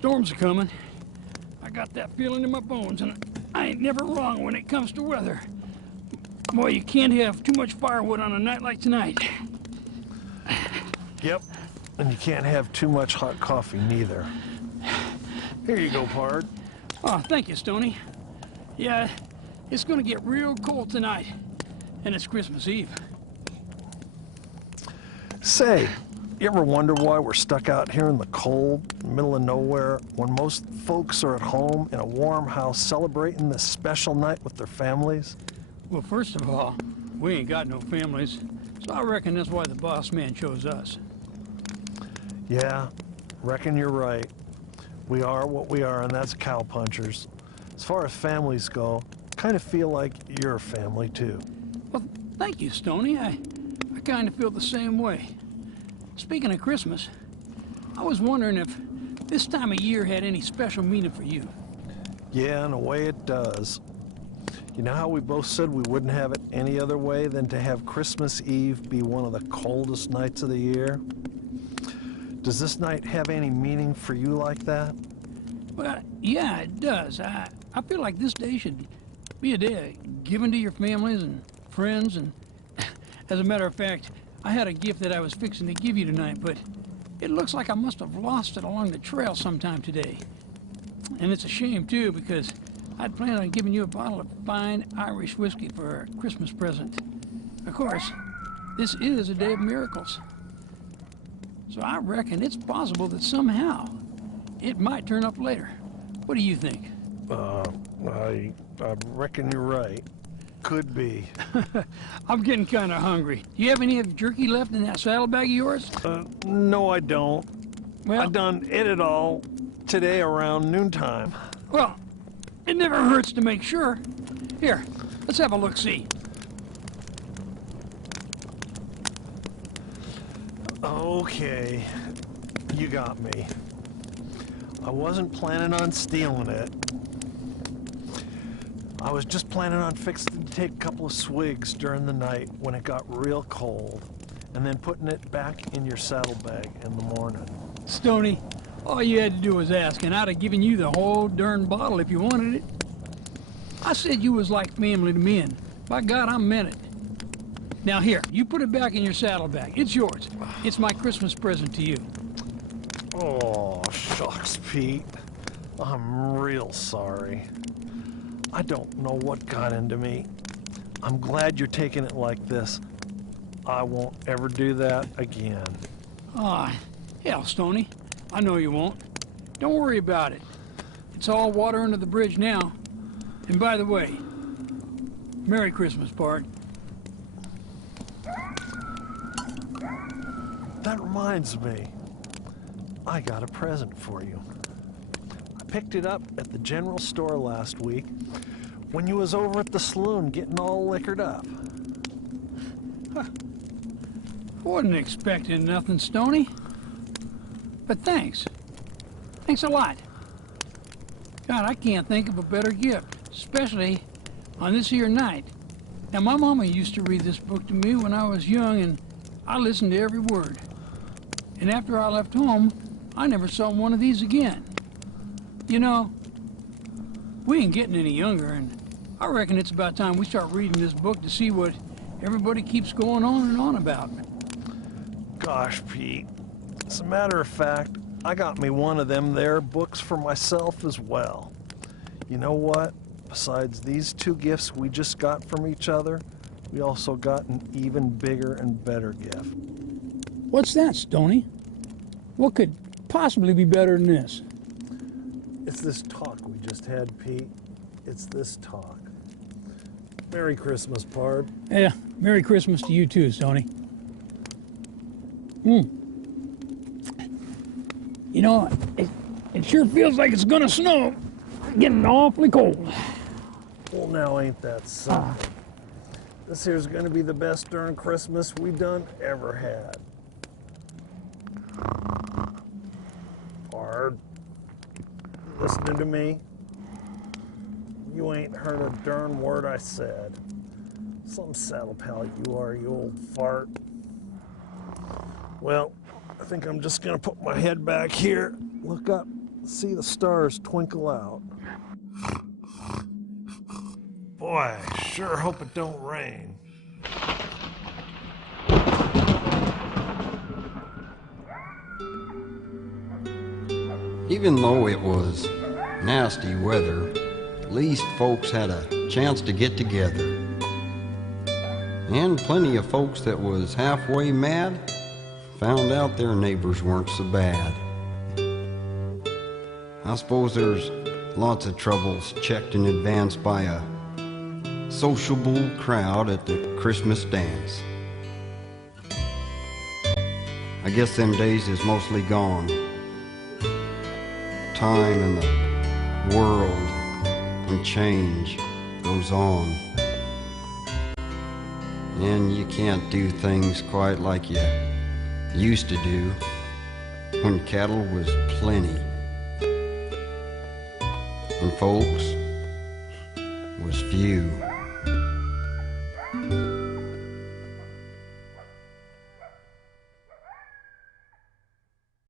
Storms are coming. I got that feeling in my bones, and I ain't never wrong when it comes to weather. Boy, you can't have too much firewood on a night like tonight. Yep, and you can't have too much hot coffee neither. Here you go, Pard. Oh, thank you, Stoney. Yeah, it's gonna get real cold tonight, and it's Christmas Eve. Say, you ever wonder why we're stuck out here in the cold, middle of nowhere, when most folks are at home in a warm house celebrating this special night with their families? Well, first of all, we ain't got no families, so I reckon that's why the boss man chose us. Yeah, reckon you're right. We are what we are, and that's cowpunchers. As far as families go, kind of feel like you're a family too. Well, thank you, Stoney. I kind of feel the same way. Speaking of Christmas, I was wondering if this time of year had any special meaning for you. Yeah, in a way it does. You know how we both said we wouldn't have it any other way than to have Christmas Eve be one of the coldest nights of the year? Does this night have any meaning for you like that? Well, yeah, it does. I feel like this day should be a day given to your families and friends, and as a matter of fact, I had a gift that I was fixing to give you tonight, but it looks like I must have lost it along the trail sometime today. And it's a shame, too, because I'd planned on giving you a bottle of fine Irish whiskey for a Christmas present. Of course, this is a day of miracles. So I reckon it's possible that somehow it might turn up later. What do you think? I reckon you're right. Could be. I'm getting kind of hungry. Do you have any of the jerky left in that saddlebag of yours? No, I don't. Well, I done ate it all today around noontime. Well, it never hurts to make sure. Here, let's have a look-see. Okay, you got me. I wasn't planning on stealing it. I was just planning on fixing to take a couple of swigs during the night when it got real cold, and then putting it back in your saddlebag in the morning. Stoney, all you had to do was ask, and I'd have given you the whole darn bottle if you wanted it. I said you was like family to me, and by God, I meant it. Now here, you put it back in your saddlebag. It's yours. It's my Christmas present to you. Oh, shucks, Pete. I'm real sorry. I don't know what got into me. I'm glad you're taking it like this. I won't ever do that again. Ah, hell, Stoney. I know you won't. Don't worry about it. It's all water under the bridge now. And by the way, Merry Christmas, Bart. That reminds me. I got a present for you. I picked it up at the general store last week when you was over at the saloon getting all liquored up. Huh. Wasn't expecting nothing, Stoney. But thanks. Thanks a lot. God, I can't think of a better gift, especially on this here night. Now, my mama used to read this book to me when I was young, and I listened to every word. And after I left home, I never saw one of these again. You know, we ain't getting any younger, and I reckon it's about time we start reading this book to see what everybody keeps going on and on about. Gosh, Pete. As a matter of fact, I got me one of them there books for myself as well. You know what? Besides these two gifts we just got from each other, we also got an even bigger and better gift. What's that, Stoney? What could possibly be better than this? It's this talk we just had, Pete. It's this talk. Merry Christmas, Pard. Yeah, Merry Christmas to you too, Stoney. You know, it sure feels like it's gonna snow. It's getting awfully cold. Well, now ain't that something? This here's gonna be the best darn Christmas we done ever had. Pard, listening to me? You ain't heard a darn word I said. Some saddle pal you are, you old fart. Well, I think I'm just gonna put my head back here, look up, see the stars twinkle out. Boy, I sure hope it don't rain. Even though it was nasty weather, at least folks had a chance to get together. And plenty of folks that was halfway mad found out their neighbors weren't so bad. I suppose there's lots of troubles checked in advance by a sociable crowd at the Christmas dance. I guess them days is mostly gone. Time and the world and change goes on. And you can't do things quite like you used to do when cattle was plenty and folks was few.